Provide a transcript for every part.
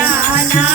Yeah, I know.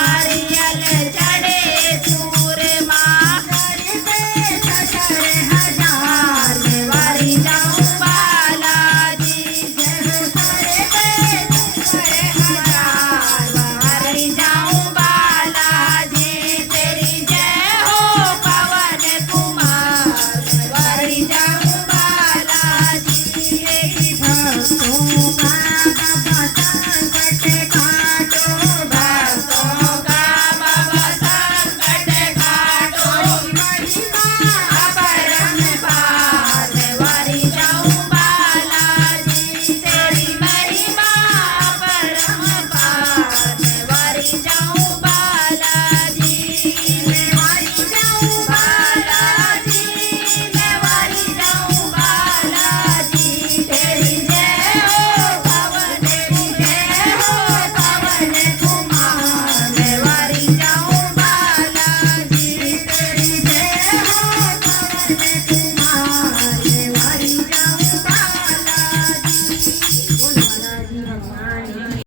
Thank you.